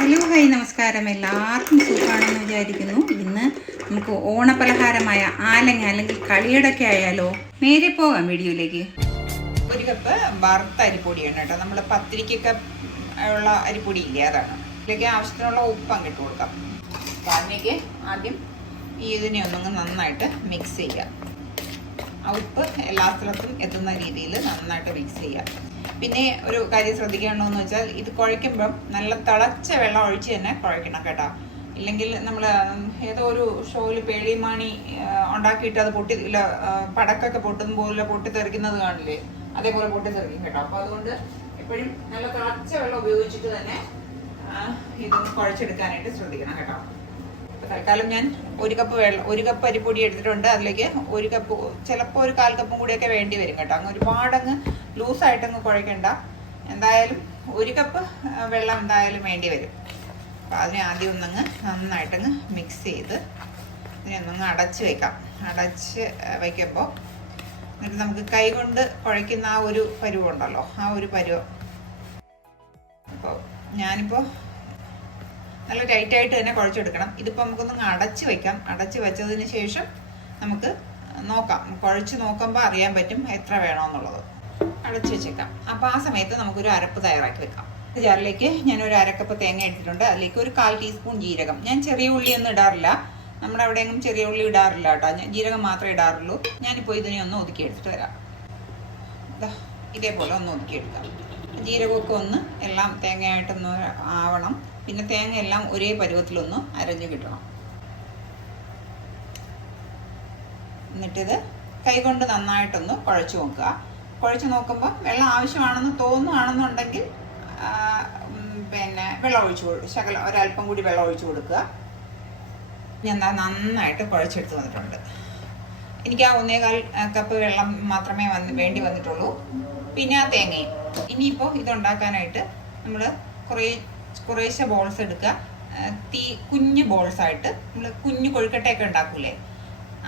Hello hi നമസ്കാരം. എല്ലാവർക്കും സുഖമാണെന്ന് വിചാരിക്കുന്നു. ഇന്ന് നമുക്ക് ഓണപലഹാരമായ ആലങ്ങ അല്ലെങ്കിൽ കളിയടക്ക ആയാലോ. നേരെ പോകാം വീഡിയോയിലേക്ക്. ഒരു കപ്പ് വറുത്ത അരിപ്പൊടിയാണ് കേട്ടോ. നമ്മൾ പത്തിരിക്കൊക്കെ ഉള്ള അരിപ്പൊടി ഇല്ലേ, അതാണ്. ഇതിലേക്ക് ആവശ്യത്തിനുള്ള ഉപ്പ് അങ്ങ് ഇട്ട് കൊടുക്കാം. അപ്പം അതിലേക്ക് ആദ്യം ഇതിനെ ഒന്നങ്ങ് നന്നായിട്ട് മിക്സ് ചെയ്യാം. ആ ഉപ്പ് എല്ലാ സ്ഥലത്തും എത്തുന്ന രീതിയിൽ നന്നായിട്ട് മിക്സ് ചെയ്യാം. പിന്നെ ഒരു കാര്യം ശ്രദ്ധിക്കേണ്ടതെന്ന് വെച്ചാൽ ഇത് കുഴയ്ക്കുമ്പം നല്ല തിളച്ച വെള്ളം ഒഴിച്ച് തന്നെ കുഴയ്ക്കണം കേട്ടോ. ഇല്ലെങ്കിൽ നമ്മൾ ഏതോ ഒരു ഷോയിൽ പേളിമാണി ഉണ്ടാക്കിയിട്ട് അത് പടക്കൊക്കെ പൊട്ടുന്ന പോലെ പൊട്ടിത്തെറിക്കുന്നത് കാണില്ലേ, അതേപോലെ പൊട്ടിത്തെറിക്കും കേട്ടോ. അപ്പോൾ അതുകൊണ്ട് എപ്പോഴും നല്ല തിളച്ച വെള്ളം ഉപയോഗിച്ചിട്ട് തന്നെ ഇതൊന്ന് കുഴച്ചെടുക്കാനായിട്ട് ശ്രദ്ധിക്കണം കേട്ടോ. തൽക്കാലം ഞാൻ ഒരു കപ്പ് അരിപ്പൊടി എടുത്തിട്ടുണ്ട്. അതിലേക്ക് ഒരു കപ്പ്, ചിലപ്പോൾ ഒരു 1/4 കപ്പും കൂടിയൊക്കെ വേണ്ടി വരും കേട്ടോ. അങ്ങ് ഒരുപാടങ്ങ് ലൂസായിട്ടങ്ങ് കുഴക്കണ്ട. എന്തായാലും ഒരു കപ്പ് വെള്ളം എന്തായാലും വേണ്ടി വരും. അപ്പം അതിനെ ആദ്യം ഒന്നങ്ങ് നന്നായിട്ടങ്ങ് മിക്സ് ചെയ്ത് ഇതിനെ ഒന്നങ്ങ് അടച്ച് വയ്ക്കാം. അടച്ച് വയ്ക്കുമ്പോൾ എന്നിട്ട് നമുക്ക് കൈ കൊണ്ട് കുഴയ്ക്കുന്ന ആ ഒരു പരുവുണ്ടല്ലോ, ആ ഒരു പരുവം. അപ്പോൾ ഞാനിപ്പോൾ നല്ല ടൈറ്റായിട്ട് തന്നെ കുഴച്ചെടുക്കണം. ഇതിപ്പോൾ നമുക്കൊന്ന് അടച്ച് വയ്ക്കാം. അടച്ച് വെച്ചതിന് ശേഷം നമുക്ക് നോക്കാം. കുഴച്ച് നോക്കുമ്പോൾ അറിയാൻ പറ്റും എത്ര വേണമെന്നുള്ളത്. അടച്ച് വെച്ചേക്കാം. അപ്പോൾ ആ സമയത്ത് നമുക്കൊരു അരപ്പ് തയ്യാറാക്കി വെക്കാം. ജാറിലേക്ക് ഞാനൊരു 1/2 കപ്പ് തേങ്ങ എടുത്തിട്ടുണ്ട്. അതിലേക്ക് ഒരു 1/4 ടീസ്പൂൺ ജീരകം. ഞാൻ ചെറിയ ഉള്ളിയൊന്നും ഇടാറില്ല. നമ്മുടെ അവിടെയെങ്കിലും ചെറിയ ഉള്ളി ഇടാറില്ല കേട്ടോ. ഞാൻ ജീരകം മാത്രമേ ഇടാറുള്ളൂ. ഞാനിപ്പോൾ ഇതിനെ ഒന്ന് ഒതുക്കി എടുത്തിട്ട് വരാം. ഇതേപോലെ ഒന്ന് ഒതുക്കിയെടുക്കാം. ജീരകമൊക്കെ ഒന്ന് എല്ലാം തേങ്ങയായിട്ടൊന്ന് ആവണം. പിന്നെ തേങ്ങ എല്ലാം ഒരേ പരുവത്തിലൊന്ന് അരഞ്ഞു കിട്ടണം. എന്നിട്ടിത് കൈകൊണ്ട് നന്നായിട്ടൊന്ന് കുഴച്ച് നോക്കുക. കുഴച്ച് നോക്കുമ്പോൾ വെള്ളം ആവശ്യമാണെന്ന് തോന്നുകയാണെന്നുണ്ടെങ്കിൽ പിന്നെ വെള്ളം ഒരല്പം കൂടി വെള്ളം ഒഴിച്ചു കൊടുക്കുക. ഞാൻ നന്നായിട്ട് കുഴച്ചെടുത്ത് വന്നിട്ടുണ്ട്. എനിക്ക് ആ 1/4 കപ്പ് വെള്ളം മാത്രമേ വേണ്ടി വന്നിട്ടുള്ളൂ. പിന്നെ ആ തേങ്ങയും. ഇനിയിപ്പോൾ ഇതുണ്ടാക്കാനായിട്ട് നമ്മൾ കുറേശ്ശെ ബോൾസ് എടുക്കുക. കുഞ്ഞ് ബോൾസായിട്ട് നമ്മൾ കുഞ്ഞു കൊഴുക്കട്ടയൊക്കെ ഉണ്ടാക്കൂലേ,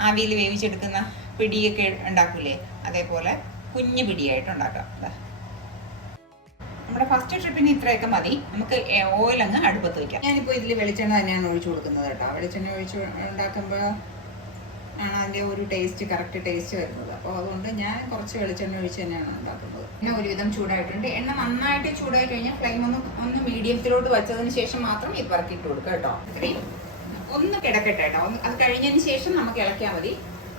ആവിയിൽ വേവിച്ചെടുക്കുന്ന പിടിയൊക്കെ ഉണ്ടാക്കൂലേ, അതേപോലെ കുഞ്ഞു പിടിയായിട്ട് ഉണ്ടാക്കാം. നമ്മുടെ ഫസ്റ്റ് ട്രിപ്പിന് ഇത്രയൊക്കെ മതി. നമുക്ക് ഓയിലങ്ങ് അടുപ്പത്ത് വയ്ക്കാം. ഞാനിപ്പോൾ ഇതിൽ വെളിച്ചെണ്ണ തന്നെയാണ് ഒഴിച്ചു കൊടുക്കുന്നത് കേട്ടോ. വെളിച്ചെണ്ണ ഒഴിച്ച് ഉണ്ടാക്കുമ്പോൾ ആണ് അതിൻ്റെ ഒരു കറക്റ്റ് ടേസ്റ്റ് വരുന്നത്. അപ്പോൾ അതുകൊണ്ട് ഞാൻ കുറച്ച് വെളിച്ചെണ്ണ ഒഴിച്ച് തന്നെയാണ് ഉണ്ടാക്കുന്നത്. പിന്നെ ഒരുവിധം ചൂടായിട്ടുണ്ട്. എണ്ണ നന്നായിട്ട് ചൂടായി കഴിഞ്ഞാൽ ഫ്ലെയിം ഒന്ന് മീഡിയത്തിലോട്ട് വെച്ചതിന് ശേഷം മാത്രം ഇത് ഇറക്കിയിട്ട് കൊടുക്കുക കേട്ടോ. ഇത്രയും ഒന്ന് കിടക്കട്ടെ കേട്ടോ. അത് കഴിഞ്ഞതിന് ശേഷം നമുക്ക് ഇളക്കിയാൽ മതി.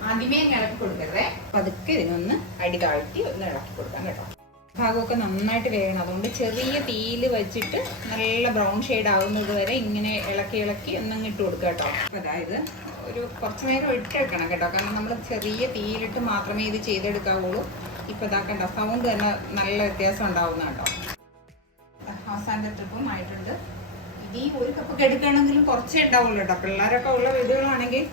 ആദ്യമേ ഇളക്കി കൊടുക്കരുതേ. പതുക്കെ ഇതിനൊന്ന് അടി താഴ്ത്തി ഒന്ന് ഇളക്കി കൊടുക്കാം കേട്ടോ. ഭാഗമൊക്കെ നന്നായിട്ട് വേകണം. അതുകൊണ്ട് ചെറിയ തീയിൽ വെച്ചിട്ട് നല്ല ബ്രൗൺ ഷെയ്ഡ് ആവുന്നത് വരെ ഇങ്ങനെ ഇളക്കി ഒന്നങ്ങ് ഇട്ട് കൊടുക്കുക കേട്ടോ. അതായത് ഒരു കുറച്ച് നേരം ഇട്ടെടുക്കണം കേട്ടോ. കാരണം നമ്മൾ ചെറിയ തീയിലിട്ട് മാത്രമേ ഇത് ചെയ്തെടുക്കാവുള്ളൂ. ഇപ്പോൾ ഇതാക്കണ്ട, സൗണ്ട് തന്നെ നല്ല വ്യത്യാസം ഉണ്ടാവുന്ന കേട്ടോ. അവസാനത്തെ ട്രിപ്പും ആയിട്ടുണ്ട്. ഇത് ഈ 1 കപ്പ് എടുക്കുകയാണെങ്കിലും കുറച്ചേ ഉണ്ടാവുള്ളൂ കേട്ടോ. പിള്ളേരൊക്കെ ഉള്ള വീടുകളാണെങ്കിൽ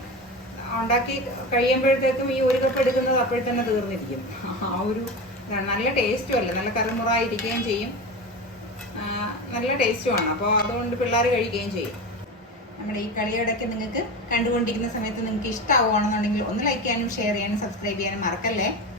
ഉണ്ടാക്കി കഴിയുമ്പോഴത്തേക്കും ഈ 1 കപ്പ് എടുക്കുന്നത് അപ്പോഴത്തന്നെ തീർന്നിരിക്കും. ആ ഒരു നല്ല ടേസ്റ്റും അല്ല, നല്ല കറുമുറായിരിക്കുകയും ചെയ്യും, നല്ല ടേസ്റ്റുമാണ്. അപ്പോൾ അതുകൊണ്ട് പിള്ളേർ കഴിക്കുകയും ചെയ്യും. നമ്മുടെ ഈ കളിയോടൊക്കെ നിങ്ങൾക്ക് കണ്ടുകൊണ്ടിരിക്കുന്ന സമയത്ത് നിങ്ങൾക്ക് ഇഷ്ടമാവുകയാണെന്നുണ്ടെങ്കിൽ ഒന്ന് ലൈക്ക് ചെയ്യാനും ഷെയർ ചെയ്യാനും സബ്സ്ക്രൈബ് ചെയ്യാനും മറക്കല്ലേ.